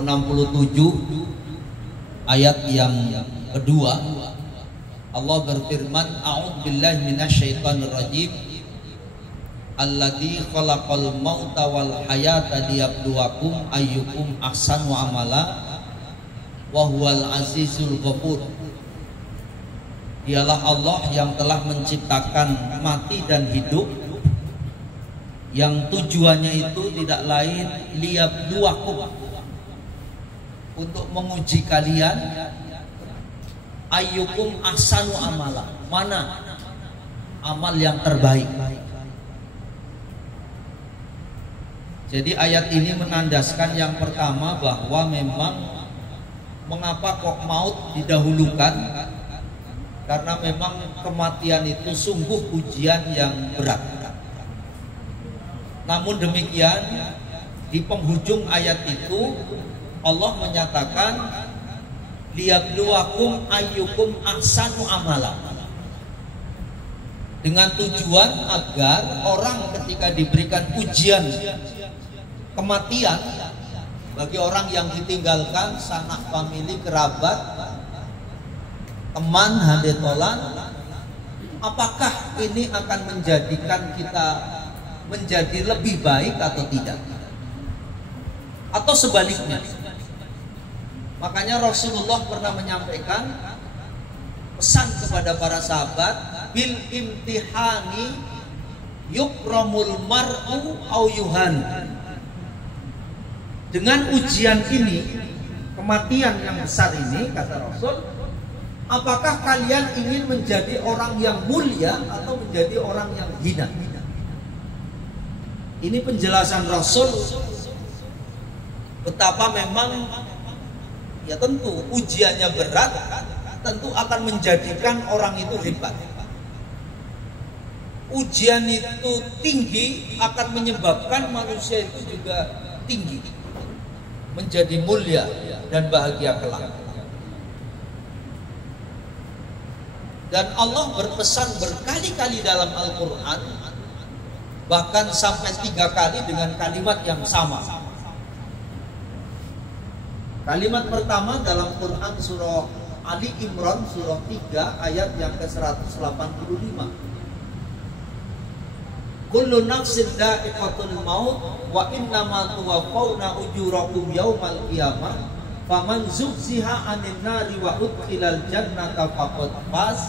67 ayat yang kedua, Allah berfirman, a'udzubillahi minasyaitonir rajim, alladzi khalaqal mauta wal hayata liyabluwakum ayyukum ahsanu amala wa huwal azizul ghafur. Dialah Allah yang telah menciptakan mati dan hidup, yang tujuannya itu tidak lain liyabluwakum, untuk menguji kalian, ayyukum ahsanu amala, mana amal yang terbaik. Jadi ayat ini menandaskan yang pertama bahwa memang mengapa kok maut didahulukan, karena memang kematian itu sungguh ujian yang berat. Namun demikian, di penghujung ayat itu Allah menyatakan liyabluwakum ayyukum ahsanu amala, dengan tujuan agar orang ketika diberikan ujian kematian, bagi orang yang ditinggalkan sanak famili, kerabat, teman, handetolan, apakah ini akan menjadikan kita menjadi lebih baik atau tidak, atau sebaliknya. Makanya Rasulullah pernah menyampaikan pesan kepada para sahabat, bil imtihani yukramul mar'u au yuhan. Dengan ujian ini, kematian yang besar ini, kata Rasul, apakah kalian ingin menjadi orang yang mulia atau menjadi orang yang hina? Ini penjelasan Rasul betapa memang, ya tentu ujiannya berat, tentu akan menjadikan orang itu hebat. Ujian itu tinggi akan menyebabkan manusia itu juga tinggi, menjadi mulia dan bahagia kelak. Dan Allah berpesan berkali-kali dalam Al-Quran, bahkan sampai 3 kali dengan kalimat yang sama. Kalimat pertama dalam Quran surah Ali Imran surah 3 ayat yang ke-185. Kullu nafsin dha'iqatul maut wa innama tuwaffawna ujurakum yaumal qiyamah faman zuhziha 'anil nari wa udkhilal jannata faqad faz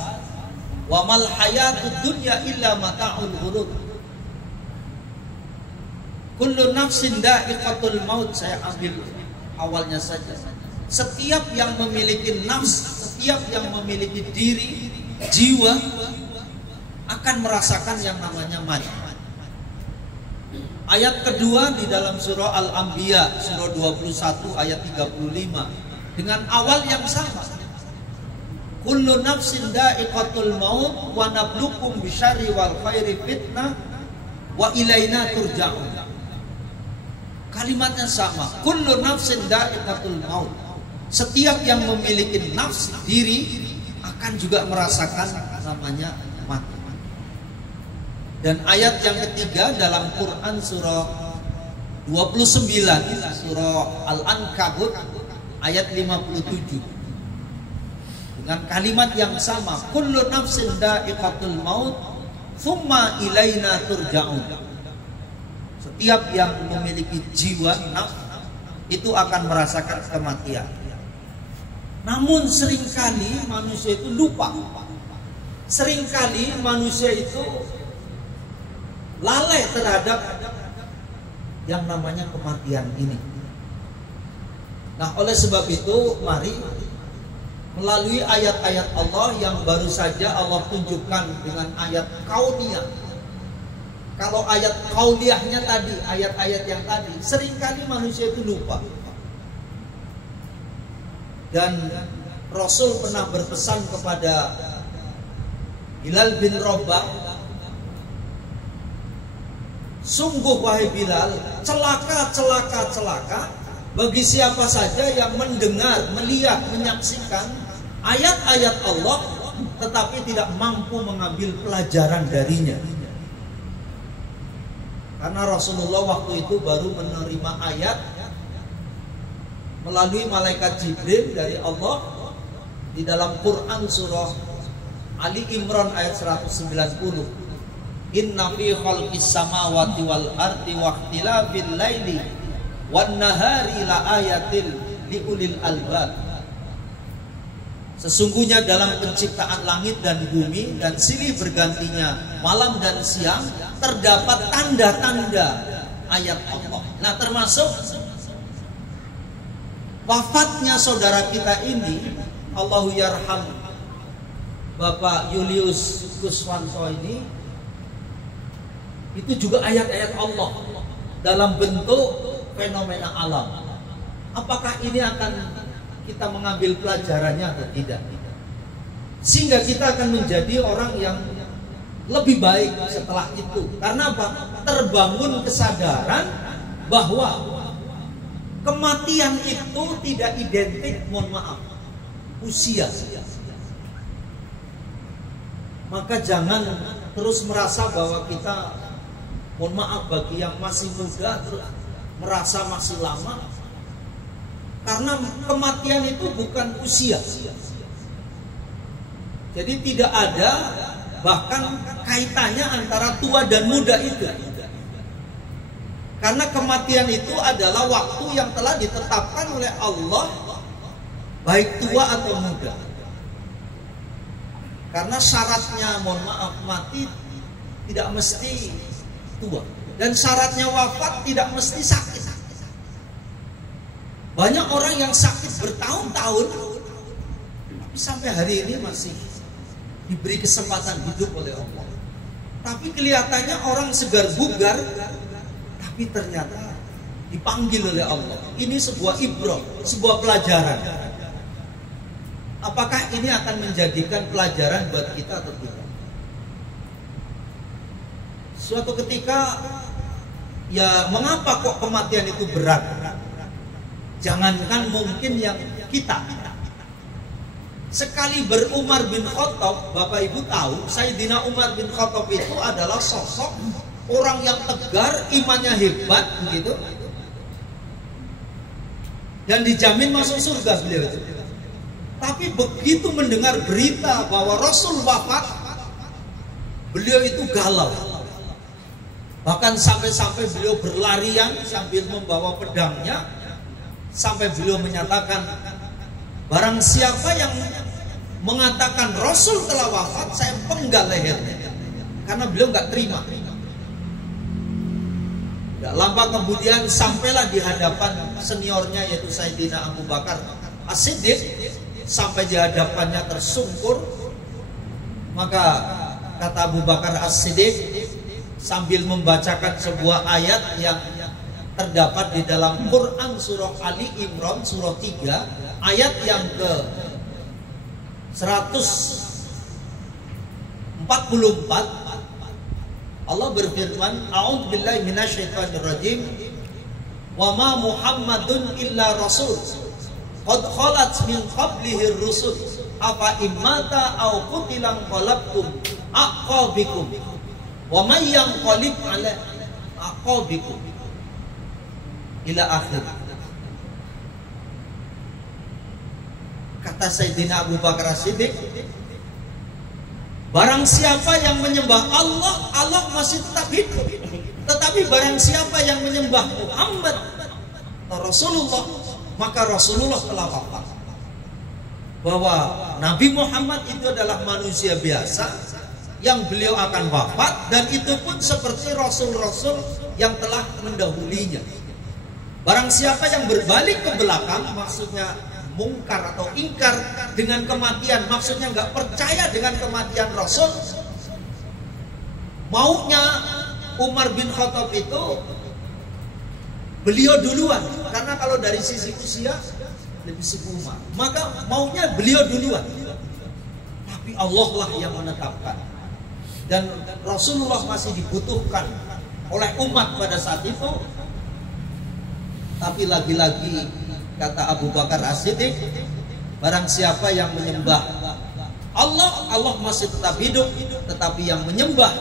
wa mal hayatud dunya illa mata'ul ghurur. Kullu nafsin dha'iqatul maut, saya ambil awalnya saja. Setiap yang memiliki nafs, setiap yang memiliki diri, jiwa, akan merasakan yang namanya mati. Ayat kedua di dalam surah Al-Anbiya surah 21 ayat 35 dengan awal yang sama. Kullu nafsin dha'iqatul maut wa nabluukum bisyarri wal khairi fitnah wa ilaina turja'un. Kalimatnya sama, kullu nafsin dha'iqatul maut. Setiap yang memiliki nafs diri akan juga merasakan namanya mati. Dan ayat yang ketiga dalam Quran surah 29 surah Al-Ankabut ayat 57 dengan kalimat yang sama, kullu nafsin dha'iqatul maut thumma ilaina turja'un. Setiap yang memiliki jiwa, nafs, itu akan merasakan kematian. Namun seringkali manusia itu lupa. Seringkali manusia itu lalai terhadap yang namanya kematian ini. Nah, oleh sebab itu mari melalui ayat-ayat Allah yang baru saja Allah tunjukkan dengan ayat kauniyah. Kalau ayat kauniyahnya tadi, ayat-ayat yang tadi, seringkali manusia itu lupa. Dan Rasul pernah berpesan kepada Bilal bin Rabah, sungguh wahai Bilal, celaka, celaka, celaka bagi siapa saja yang mendengar, melihat, menyaksikan ayat-ayat Allah tetapi tidak mampu mengambil pelajaran darinya. Karena Rasulullah waktu itu baru menerima ayat melalui malaikat Jibril dari Allah di dalam Quran surah Ali Imran ayat 190. Inna fi khalqis samawati wal ardi wa ikhtilafil laili wan nahari la ayatil liulil albab. Sesungguhnya dalam penciptaan langit dan bumi dan silih bergantinya malam dan siang terdapat tanda-tanda ayat Allah. Nah, termasuk wafatnya saudara kita ini, Allahu yarham Bapak Julius Kuswanto ini, itu juga ayat-ayat Allah dalam bentuk fenomena alam. Apakah ini akan kita mengambil pelajarannya atau tidak? Sehingga kita akan menjadi orang yang lebih baik setelah itu. Karena apa? Terbangun kesadaran bahwa kematian itu tidak identik, mohon maaf, usia. Maka jangan terus merasa bahwa kita, mohon maaf bagi yang masih muda, terus merasa masih lama. Karena kematian itu bukan usia. Jadi tidak ada bahkan kaitannya antara tua dan muda itu. Karena kematian itu adalah waktu yang telah ditetapkan oleh Allah, baik tua atau muda. Karena syaratnya, mohon maaf, mati tidak mesti tua. Dan syaratnya wafat tidak mesti sakit. Banyak orang yang sakit bertahun-tahun, tapi sampai hari ini masih diberi kesempatan hidup oleh Allah. Tapi kelihatannya orang segar bugar, tapi ternyata dipanggil oleh Allah. Ini sebuah ibrah, sebuah pelajaran. Apakah ini akan menjadikan pelajaran buat kita atau tidak? Suatu ketika, ya mengapa kok kematian itu berat? Jangankan mungkin yang kita. Sekali berUmar bin Khattab, Bapak Ibu tahu, Sayyidina Umar bin Khattab itu adalah sosok orang yang tegar, imannya hebat, begitu. Dan dijamin masuk surga beliau itu. Tapi begitu mendengar berita bahwa Rasul wafat, beliau itu galau. Bahkan sampai-sampai beliau berlarian sambil membawa pedangnya, sampai beliau menyatakan, barang siapa yang mengatakan Rasul telah wafat, saya penggal lehernya. Karena beliau nggak terima. Tidak lama kemudian sampailah di hadapan seniornya, yaitu Sayyidina Abu Bakar As-Siddiq. Sampai di hadapannya tersungkur. Maka kata Abu Bakar As-Siddiq sambil membacakan sebuah ayat yang terdapat di dalam Quran surah Ali Imran surah 3 ayat yang ke 144. Allah berfirman, a'udzubillahi minasyaitonirrajim, wa ma Muhammadun illa rasul qad khalat min qablihi rusul afa immata aw qutilan qalabtum aqabikum wa may yanqalib ala aqabikum ila akhir. Kata Sayyidina Abu Bakar As-Siddiq, barang siapa yang menyembah Allah, Allah masih tetap hidup. Tetapi barang siapa yang menyembah Muhammad Rasulullah, maka Rasulullah telah wafat. Bahwa Nabi Muhammad itu adalah manusia biasa yang beliau akan wafat, dan itu pun seperti Rasul-Rasul yang telah mendahulinya. Barang siapa yang berbalik ke belakang, maksudnya mungkar atau ingkar dengan kematian, maksudnya nggak percaya dengan kematian Rasul, maunya Umar bin Khattab itu beliau duluan, karena kalau dari sisi usia lebih sepuh Umar, maka maunya beliau duluan. Tapi Allah lah yang menetapkan, dan Rasulullah masih dibutuhkan oleh umat pada saat itu. Tapi lagi-lagi kata Abu Bakar As-Siddiq, barang siapa yang menyembah Allah, Allah masih tetap hidup. Tetapi yang menyembah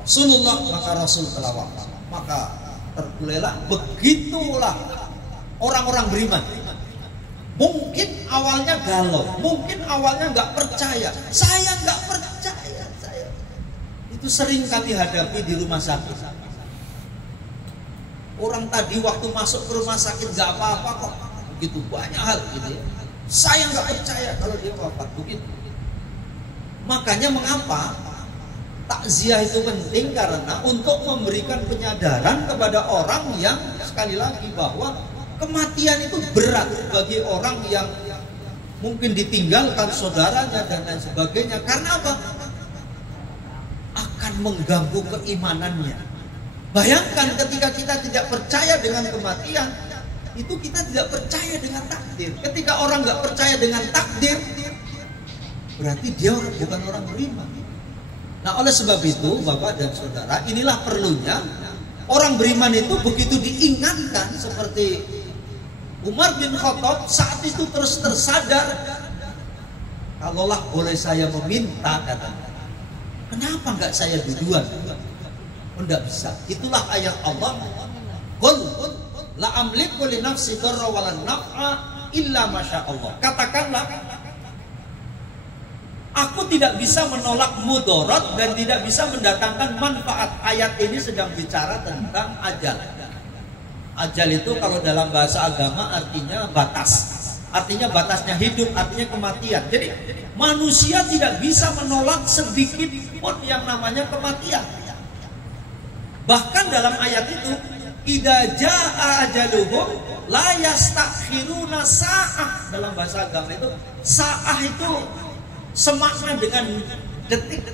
Rasulullah, maka Rasul telah wafat. Maka terkulailah, begitulah orang-orang beriman. Mungkin awalnya galau, mungkin awalnya nggak percaya. Saya nggak percaya, saya. Itu sering kami hadapi di rumah sakit. Orang tadi waktu masuk ke rumah sakit nggak apa-apa kok, begitu banyak hal gitu ya. Saya nggak percaya kalau dia wafat begitu. Makanya mengapa takziah itu penting, karena untuk memberikan penyadaran kepada orang yang sekali lagi bahwa kematian itu berat bagi orang yang mungkin ditinggalkan saudaranya dan lain sebagainya. Karena apa? Akan mengganggu keimanannya. Bayangkan ketika kita tidak percaya dengan kematian, itu kita tidak percaya dengan takdir. Ketika orang nggak percaya dengan takdir, berarti dia bukan orang beriman. Nah, oleh sebab itu, Bapak dan Saudara, inilah perlunya orang beriman itu begitu diingatkan seperti Umar bin Khattab saat itu terus tersadar, kalaulah boleh saya meminta, katanya, kenapa nggak saya duluan? Enggak bisa. Itulah ayat Allah. Qul la amliku li nafsi darra wa la naf'a illa masya Allah. Katakanlah, aku tidak bisa menolak mudarat dan tidak bisa mendatangkan manfaat. Ayat ini sedang bicara tentang ajal. Ajal itu kalau dalam bahasa agama artinya batas. Artinya batasnya hidup, artinya kematian. Jadi manusia tidak bisa menolak sedikit pun yang namanya kematian. Bahkan dalam ayat itu, idza jaa ajaluhum la yastakhiruna sa'ah. Dalam bahasa agama itu, sa'ah itu semakna dengan detik.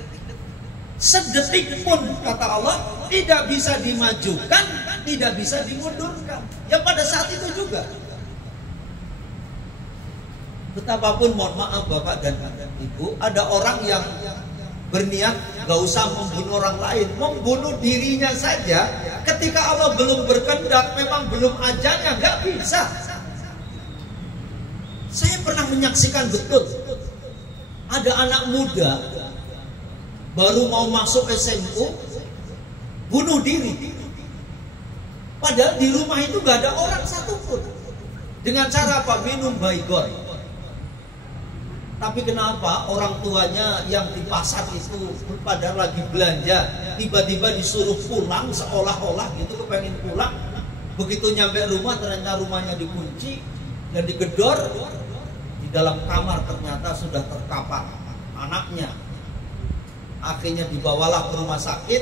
Sedetik pun, kata Allah, tidak bisa dimajukan, tidak bisa dimundurkan. Ya pada saat itu juga. Betapapun, mohon maaf Bapak dan Ibu, ada orang yang berniat gak usah membunuh orang lain, membunuh dirinya saja. Ketika Allah belum berkehendak, memang belum ajalnya, gak bisa. Saya pernah menyaksikan betul, ada anak muda baru mau masuk SMU, bunuh diri. Padahal di rumah itu gak ada orang satupun. Dengan cara apa? Minum baygon. Tapi kenapa orang tuanya yang di pasar itu pada lagi belanja, tiba-tiba disuruh pulang seolah-olah gitu, kepengen pulang. Begitu nyampe rumah, ternyata rumahnya dikunci dan digedor. Di dalam kamar ternyata sudah terkapar anaknya. Akhirnya dibawalah ke rumah sakit,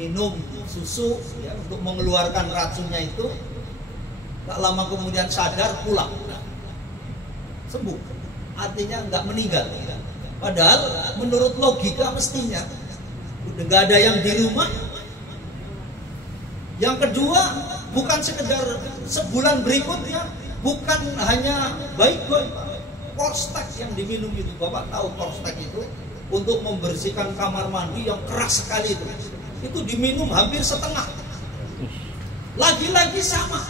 minum susu ya, untuk mengeluarkan racunnya itu. Gak lama kemudian sadar, pulang, sembuh. Artinya nggak meninggal. Padahal menurut logika mestinya udah nggak ada yang di rumah. Yang kedua, bukan sekedar sebulan berikutnya, bukan hanya baygon, Korstek yang diminum itu. Bapak tahu Korstek itu untuk membersihkan kamar mandi yang keras sekali itu diminum hampir setengah. Lagi-lagi sama,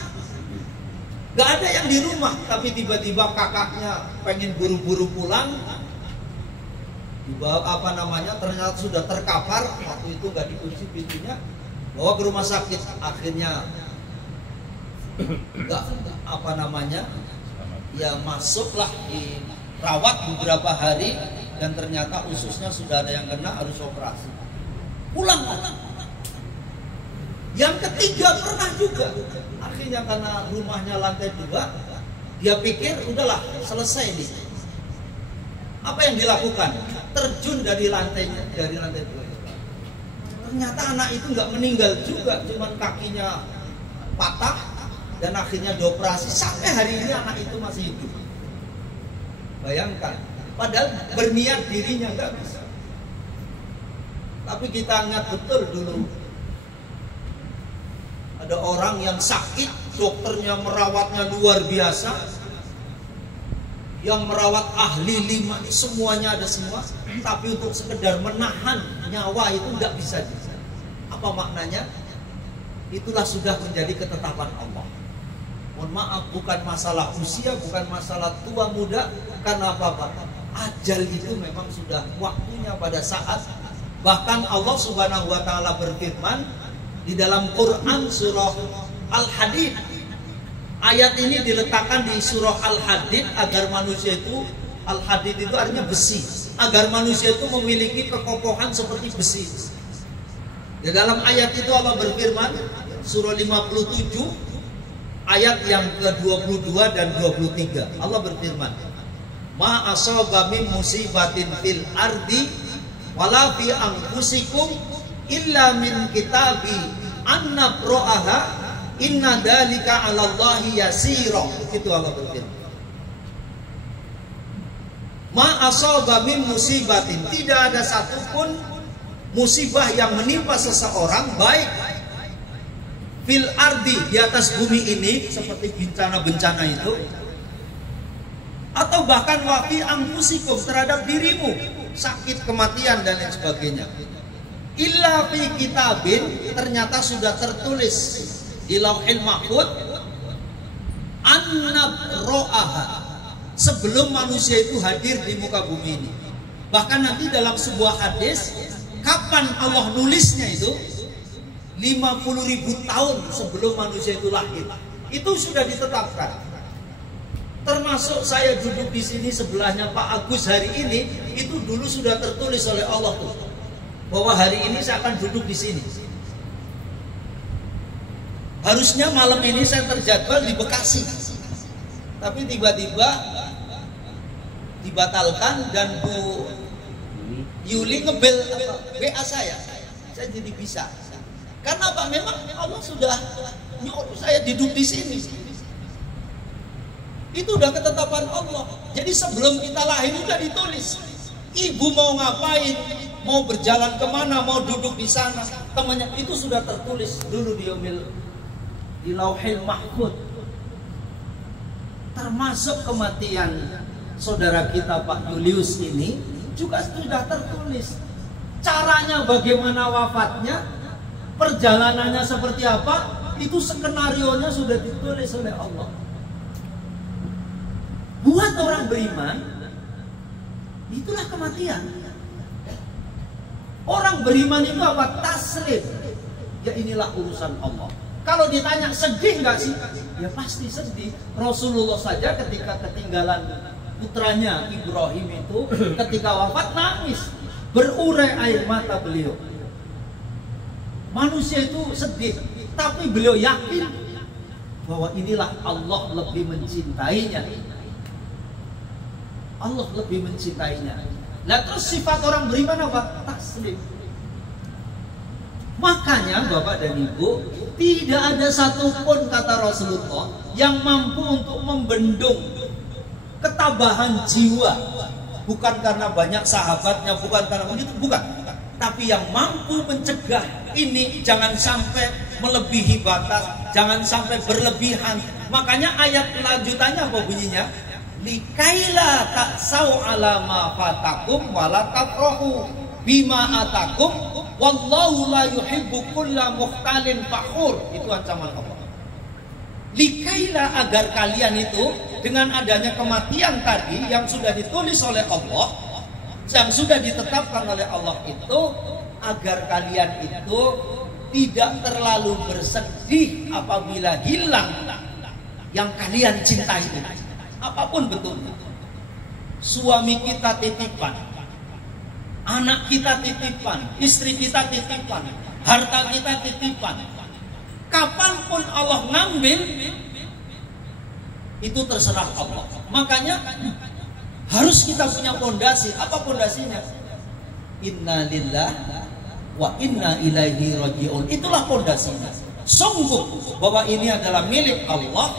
gak ada yang di rumah, tapi tiba-tiba kakaknya pengen buru-buru pulang, dibawa ternyata sudah terkapar. Waktu itu gak dikunci pintunya, bawa ke rumah sakit. Akhirnya ya masuklah, dirawat beberapa hari. Dan ternyata ususnya sudah ada yang kena, harus operasi. Pulang. Yang ketiga pernah juga. Akhirnya karena rumahnya lantai 2, dia pikir udahlah selesai nih. Apa yang dilakukan? Terjun dari lantai 2. Ternyata anak itu nggak meninggal juga, cuman kakinya patah dan akhirnya dioperasi. Sampai hari ini anak itu masih hidup. Bayangkan. Padahal berniat dirinya nggak bisa. Tapi kita ingat betul dulu, ada orang yang sakit, dokternya merawatnya luar biasa, yang merawat ahli 5, semuanya ada semua. Tapi untuk sekedar menahan nyawa itu nggak bisa. Apa maknanya? Itulah sudah menjadi ketetapan Allah. Mohon maaf, bukan masalah usia, bukan masalah tua muda. Karena apa? Ajal itu memang sudah waktunya pada saat. Bahkan Allah Subhanahu wa taala berfirman di dalam Quran surah Al-Hadid Ayat ini diletakkan di surah Al-Hadid agar manusia itu, Al-Hadid itu artinya besi, agar manusia itu memiliki kekokohan seperti besi. Di dalam ayat itu Allah berfirman, surah 57 ayat yang ke-22 dan 23. Allah berfirman, ma asaba min musibatin fil ardi wala fi anfusikum illa min kitabi an nabra'aha inna dzalika 'alallahi yasira. Itu Allah berfirman. Ma asaba min musibatin, tidak ada satupun musibah yang menimpa seseorang, baik fil ardi, di atas bumi ini seperti bencana-bencana itu, atau bahkan wafi anfusikum, terhadap dirimu, sakit, kematian dan lain sebagainya, illa fi kitabin, ternyata sudah tertulis di Lauhil Mahfuz, an-nabra'aha, sebelum manusia itu hadir di muka bumi ini. Bahkan nanti dalam sebuah hadis, kapan Allah nulisnya itu 50.000 tahun sebelum manusia itu lahir. Itu sudah ditetapkan. Termasuk saya duduk di sini sebelahnya Pak Agus hari ini, itu dulu sudah tertulis oleh Allah tuh, bahwa hari ini saya akan duduk di sini. Harusnya malam ini saya terjadwal di Bekasi, tapi tiba-tiba dibatalkan dan Bu Yuli ngebel WA saya jadi bisa. Karena apa? Memang Allah sudah nyuruh saya duduk di sini. Itu udah ketetapan Allah. Jadi sebelum kita lahir sudah ditulis. Ibu mau ngapain, mau berjalan kemana, mau duduk di sana, temannya itu sudah tertulis dulu di Lauhil Mahfuz. Termasuk kematian saudara kita Pak Julius ini juga sudah tertulis. Caranya bagaimana wafatnya, perjalanannya seperti apa, itu skenarionya sudah ditulis oleh Allah. Buat orang beriman, itulah kematian. Orang beriman itu apa? Taslim. Ya inilah urusan Allah. Kalau ditanya sedih nggak sih? Ya pasti sedih. Rasulullah saja ketika ketinggalan putranya Ibrahim itu, ketika wafat nangis, berurai air mata beliau. Manusia itu sedih, tapi beliau yakin bahwa inilah Allah lebih mencintainya. Allah lebih mencintainya. Nah terus sifat orang beriman apa? Taslim. Makanya Bapak dan Ibu, tidak ada satupun kata Rasulullah yang mampu untuk membendung ketabahan jiwa. Bukan karena banyak sahabatnya, bukan karena begitu, bukan. Tapi yang mampu mencegah ini jangan sampai melebihi batas, jangan sampai berlebihan. Makanya ayat lanjutannya apa bunyinya? Likaila taksau ala ma fatakum wala tafrahu bima atakum wallahu la yuhibbu kulla mukhtalin fakhur. Itu ancaman Allah. Likaila, agar kalian itu dengan adanya kematian tadi yang sudah ditulis oleh Allah, yang sudah ditetapkan oleh Allah itu, agar kalian itu tidak terlalu bersedih apabila hilang yang kalian cintai itu, apapun bentuknya. Suami kita titipan, anak kita titipan, istri kita titipan, harta kita titipan. Kapanpun Allah ngambil, itu terserah Allah. Makanya harus kita punya pondasi. Apa pondasinya? Inna lillahi wa inna ilaihi raji'un. Itulah pondasinya. Sungguh bahwa ini adalah milik Allah,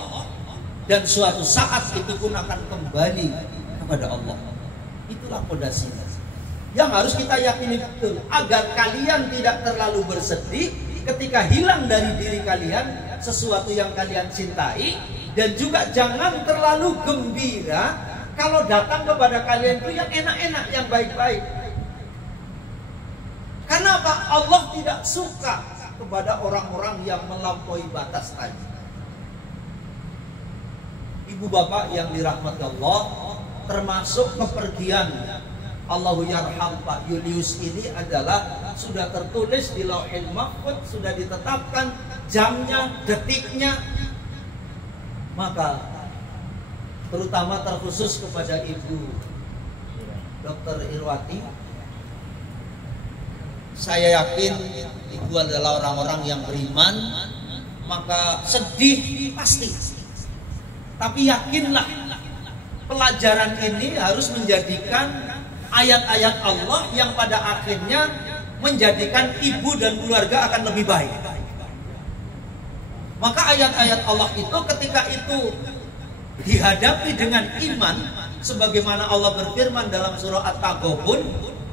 dan suatu saat itu pun akan kembali kepada Allah. Itulah pondasinya yang harus kita yakini betul, agar kalian tidak terlalu bersedih ketika hilang dari diri kalian sesuatu yang kalian cintai, dan juga jangan terlalu gembira kalau datang kepada kalian itu yang enak-enak, yang baik-baik. Karena apa? Allah tidak suka kepada orang-orang yang melampaui batas tadi. Ibu bapak yang dirahmati Allah, termasuk kepergian Allahu yarham Pak Julius ini adalah sudah tertulis di Lauhil Mahfuz, sudah ditetapkan jamnya, detiknya. Maka terutama terkhusus kepada Ibu Dr. Irwati, saya yakin Ibu adalah orang-orang yang beriman, maka sedih pasti. Tapi yakinlah, pelajaran ini harus menjadikan ayat-ayat Allah yang pada akhirnya menjadikan ibu dan keluarga akan lebih baik. Maka ayat-ayat Allah itu ketika itu dihadapi dengan iman, sebagaimana Allah berfirman dalam surah At-Taghabun,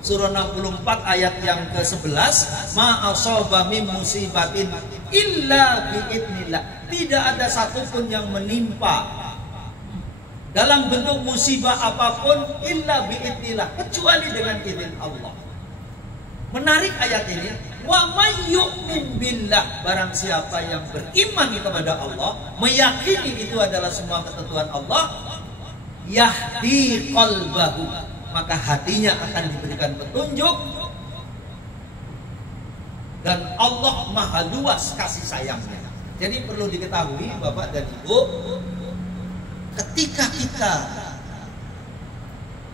surah 64 ayat yang ke-11, ma asaba min musibatin illa biidznillah. Tidak ada satupun yang menimpa dalam bentuk musibah apapun illa biidznillah, kecuali dengan izin Allah. Menarik ayat ini, wa may yu'min billah, barang siapa yang beriman kepada Allah, meyakini itu adalah semua ketentuan Allah, yahdi qalbahu, maka hatinya akan diberikan petunjuk, dan Allah maha luas kasih sayangnya. Jadi perlu diketahui Bapak dan Ibu, ketika kita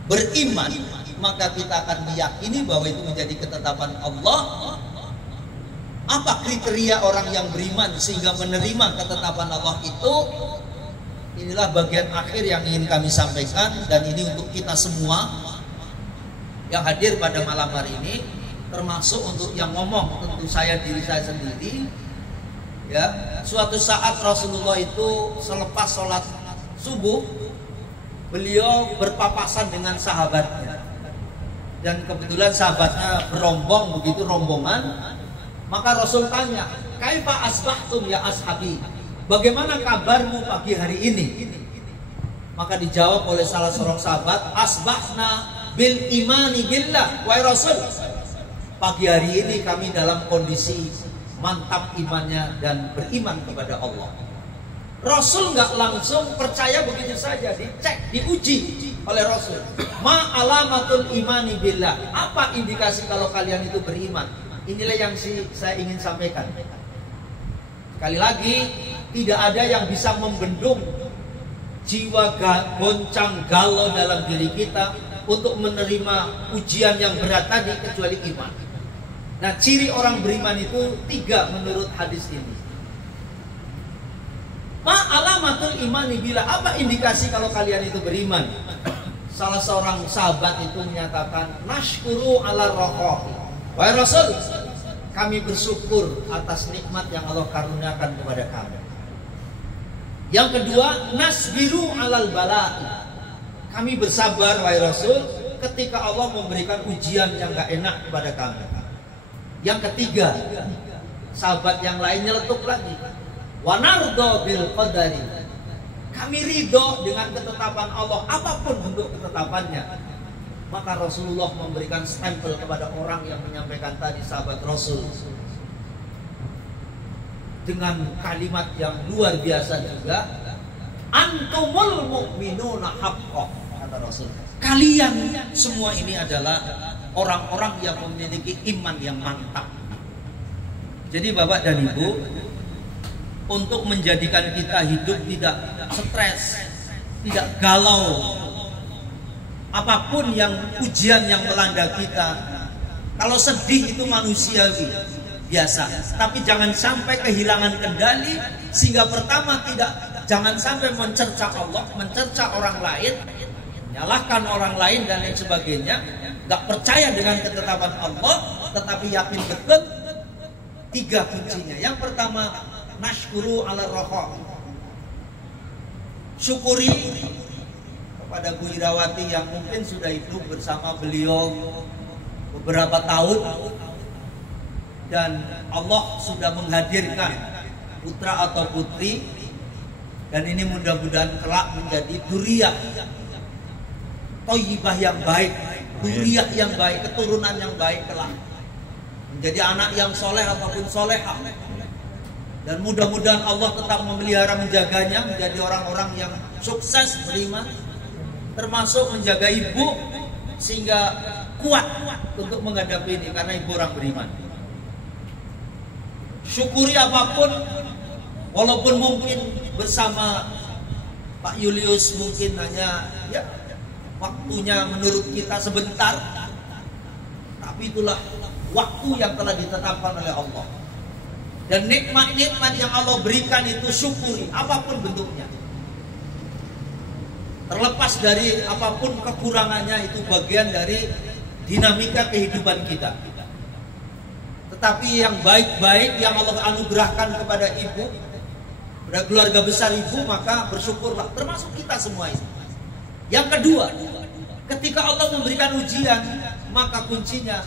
beriman, maka kita akan meyakini bahwa itu menjadi ketetapan Allah. Apa kriteria orang yang beriman sehingga menerima ketetapan Allah itu? Inilah bagian akhir yang ingin kami sampaikan, dan ini untuk kita semua yang hadir pada malam hari ini, termasuk untuk yang ngomong tentu diri saya sendiri. Ya, suatu saat Rasulullah itu selepas sholat subuh, beliau berpapasan dengan sahabatnya, dan kebetulan sahabatnya berombong, begitu rombongan. Maka Rasul tanya, kaifa asbahtum ya ashabi, bagaimana kabarmu pagi hari ini? Maka dijawab oleh salah seorang sahabat, asbahna bil imani billah, wahai Rasul, pagi hari ini kami dalam kondisi mantap imannya dan beriman kepada Allah. Rasul nggak langsung percaya begitu saja, dicek, diuji oleh Rasul. Ma alamatul imani billah, apa indikasi kalau kalian itu beriman? Inilah yang saya ingin sampaikan. Sekali lagi, tidak ada yang bisa membendung jiwa goncang galau dalam diri kita untuk menerima ujian yang berat tadi kecuali iman. Nah, ciri orang beriman itu 3 menurut hadis ini. Ma alamatul imani bila, apa indikasi kalau kalian itu beriman? Salah seorang sahabat itu menyatakan, nashkuru ala roh. Wahai Rasul, kami bersyukur atas nikmat yang Allah karuniakan kepada kami. Yang kedua, nasbiru alal bala'i, kami bersabar wahai Rasul ketika Allah memberikan ujian yang gak enak kepada kami. Yang ketiga, sahabat yang lain nyeletuk lagi, wa nardo bil qadari, kami ridho dengan ketetapan Allah apapun bentuk ketetapannya. Maka Rasulullah memberikan stempel kepada orang yang menyampaikan tadi, sahabat Rasul, dengan kalimat yang luar biasa juga, antumul mu'minuna haqqan, kata Rasul, kalian semua ini adalah orang-orang yang memiliki iman yang mantap. Jadi Bapak dan Ibu, untuk menjadikan kita hidup tidak stres, tidak galau, apapun yang ujian yang melanda kita, kalau sedih itu manusiawi biasa, tapi jangan sampai kehilangan kendali, sehingga pertama jangan sampai mencerca Allah, mencerca orang lain, menyalahkan orang lain dan lain sebagainya, gak percaya dengan ketetapan Allah, tetapi yakin betul. 3 kuncinya. Yang pertama, nashkuru ala roh, syukuri kepada Bu Irawati yang mungkin sudah hidup bersama beliau beberapa tahun, dan Allah sudah menghadirkan putra atau putri, dan ini mudah-mudahan kelak menjadi duriyah thayyibah yang baik, duriyah yang baik, keturunan yang baik kelak, menjadi anak yang soleh ataupun solehah, dan mudah-mudahan Allah tetap memelihara, menjaganya menjadi orang-orang yang sukses beriman, termasuk menjaga ibu sehingga kuat untuk menghadapi ini, karena ibu orang beriman. Syukuri apapun, walaupun mungkin bersama Pak Julius mungkin hanya ya waktunya menurut kita sebentar, tapi itulah waktu yang telah ditetapkan oleh Allah. Dan nikmat-nikmat yang Allah berikan itu syukuri apapun bentuknya. Terlepas dari apapun kekurangannya, itu bagian dari dinamika kehidupan kita. Tetapi yang baik-baik yang Allah anugerahkan kepada ibu, kepada keluarga besar ibu, maka bersyukurlah, termasuk kita semua ini. Yang kedua, ketika Allah memberikan ujian, maka kuncinya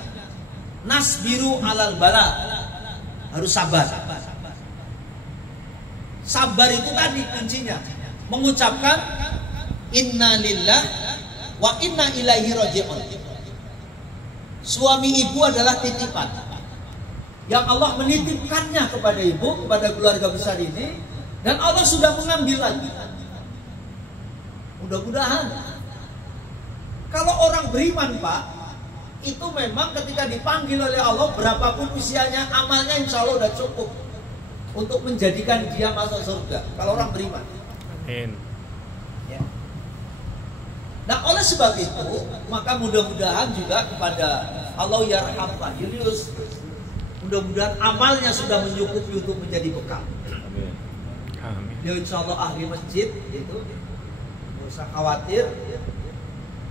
nasbiru alal bala, harus sabar. Sabar itu tadi kuncinya, mengucapkan inna lillah wa inna ilaihi raji'un. Suami ibu adalah titipan yang Allah menitipkannya kepada ibu, kepada keluarga besar ini, dan Allah sudah mengambil lagi. Mudah-mudahan kalau orang beriman, Pak, itu memang ketika dipanggil oleh Allah, berapapun usianya, amalnya insya Allah udah cukup untuk menjadikan dia masuk surga. Kalau orang beriman. Amin. Ya. Nah, oleh sebab itu, maka mudah-mudahan juga kepada Allah yarham Pak Julius, mudah-mudahan amalnya sudah mencukupi untuk menjadi bekal. Amin. Dia insya Allah ahli masjid, itu nggak usah khawatir.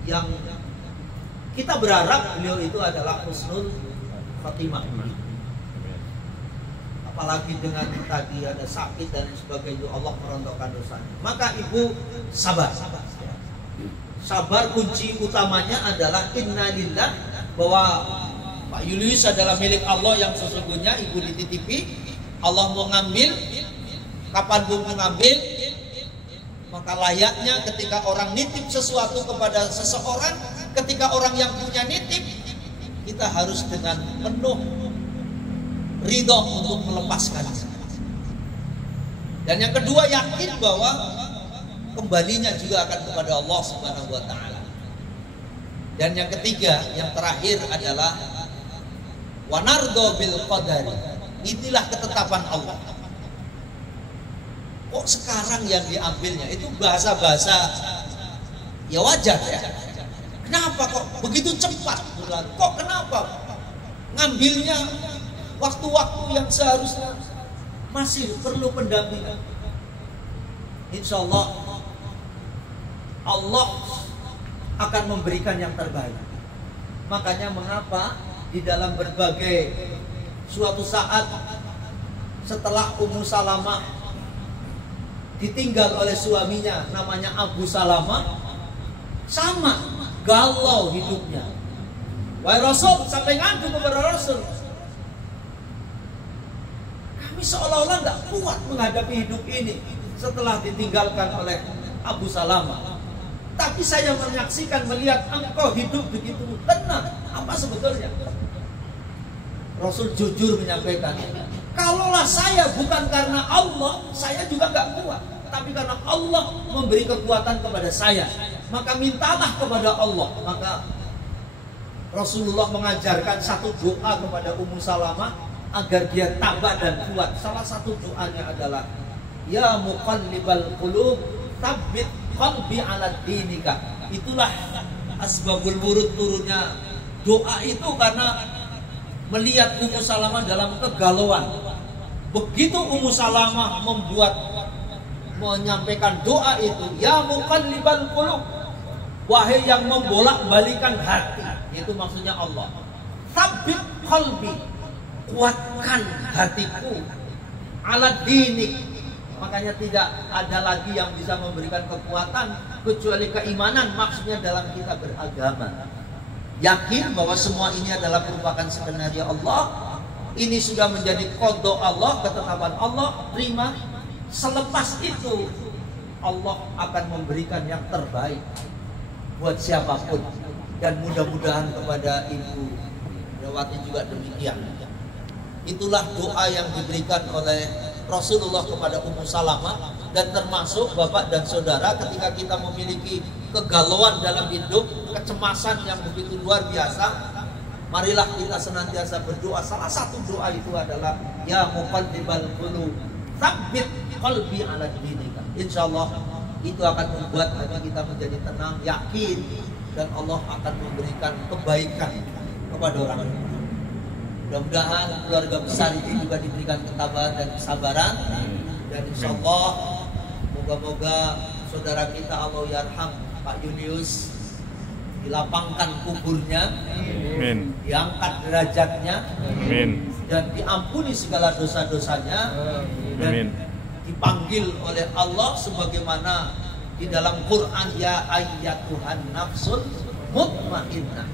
Yang kita berharap beliau itu adalah husnul khatimah. Apalagi dengan tadi ada sakit dan sebagainya, Allah merontokkan dosanya. Maka ibu sabar. Sabar kunci utamanya adalah innalillah, bahwa Pak Julius adalah milik Allah yang sesungguhnya, ibu dititipi, Allah mau ngambil, kapan pun mengambil. Maka layaknya ketika orang nitip sesuatu kepada seseorang, ketika orang yang punya nitip, kita harus dengan penuh ridho untuk melepaskan. Dan yang kedua, yakin bahwa kembalinya juga akan kepada Allah Subhanahu wa taala. Dan yang ketiga, yang terakhir adalah wanardo bil qadari. Inilah ketetapan Allah. Kok sekarang yang diambilnya itu bahasa-bahasa ya wajar ya. Kenapa kok begitu cepat? Kok kenapa ngambilnya waktu-waktu yang seharusnya masih perlu pendampingan? Insya Allah Allah akan memberikan yang terbaik. Makanya mengapa di dalam berbagai suatu saat setelah Ummu Salamah ditinggal oleh suaminya namanya Abu Salamah, sama galau hidupnya. Wahai Rasul, sampai ngadu kepada Rasul, kami seolah-olah nggak kuat menghadapi hidup ini setelah ditinggalkan oleh Abu Salamah. Tapi saya menyaksikan, melihat engkau hidup begitu tenang. Apa sebetulnya? Rasul jujur menyampaikan, kalaulah saya bukan karena Allah, saya juga nggak kuat. Tapi karena Allah memberi kekuatan kepada saya, maka mintalah kepada Allah. Maka Rasulullah mengajarkan satu doa kepada Ummu Salamah agar dia tabah dan kuat. Salah satu doanya adalah ya muqallibal qulub tsabbit qalbi ala dinika. Itulah asbabul wurud turunnya doa itu, karena melihat Ummu Salamah dalam kegalauan. Begitu Ummu Salamah menyampaikan doa itu, ya muqallibal qulub, wahai yang membolak-balikan hati, itu maksudnya Allah. Tsabbit qalbi, kuatkan hatiku, ala dinik. Makanya tidak ada lagi yang bisa memberikan kekuatan kecuali keimanan, maksudnya dalam kita beragama. Yakin bahwa semua ini adalah merupakan skenario Allah. Ini sudah menjadi qada Allah, ketetapan Allah, terima. Selepas itu Allah akan memberikan yang terbaik buat siapapun. Dan mudah-mudahan kepada Ibu Dawati juga demikian. Itulah doa yang diberikan oleh Rasulullah kepada Ummu Salamah. Dan termasuk Bapak dan Saudara, ketika kita memiliki kegalauan dalam hidup, kecemasan yang begitu luar biasa, marilah kita senantiasa berdoa. Salah satu doa itu adalah ya muqallibal qulub tsabbit qalbi ala dinika. Insyaallah itu akan membuat hati kita menjadi tenang, yakin, dan Allah akan memberikan kebaikan kepada orang lain. Mudah-mudahan keluarga besar ini juga diberikan ketabahan dan kesabaran, dan insya Allah moga-moga saudara kita Allah yarham Pak Julius dilapangkan kuburnya, Amin. diangkat derajatnya, Amin. dan diampuni segala dosa-dosanya, dan Amin. dipanggil oleh Allah sebagaimana di dalam Quran, ya ayyatuhan nafsul mutmainnah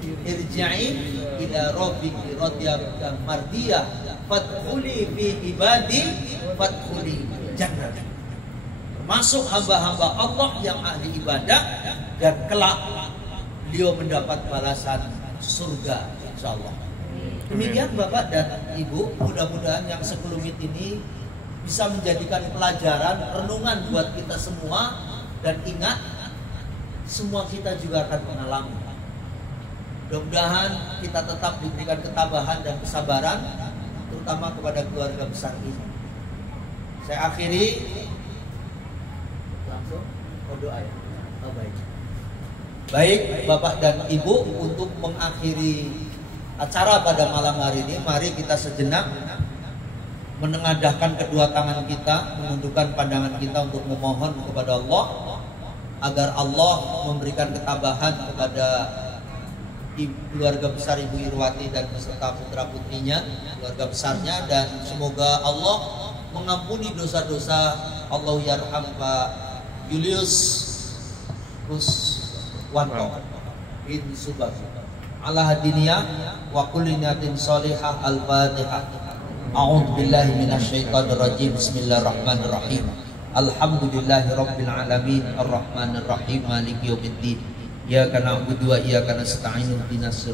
irji'i ila rabbiki radiyatan mardiyah fadkhuli fi ibadi fadkhuli jannah. Termasuk hamba-hamba Allah yang ahli ibadah, dan kelak beliau mendapat balasan surga insyaallah. Demikian Bapak dan Ibu, mudah-mudahan yang sekelumit ini bisa menjadikan pelajaran, renungan buat kita semua, dan ingat, semua kita juga akan mengalami. Mudah-mudahan kita tetap diberikan ketabahan dan kesabaran, terutama kepada keluarga besar ini. Saya akhiri langsung doa ya. Oh, baik Bapak dan Ibu, untuk mengakhiri acara pada malam hari ini, mari kita sejenak menengadahkan kedua tangan kita, menundukkan pandangan kita untuk memohon kepada Allah agar Allah memberikan ketabahan kepada keluarga besar Ibu Irwati dan beserta putra putrinya, keluarga besarnya, dan semoga Allah mengampuni dosa-dosa. Allah yarham Pak Julius Kuswanto bin Subag ala hadiniyah wa kulli niyatin sholihah. Al-Fatihah. A'udzu billahi minasyaitonir rajim. Bismillahirrahmanirrahim. Alhamdulillahirabbil alamin arrahmanir rahim maliki yaumiddin. Iyyaka na'budu wa iyyaka nasta'in ihdinas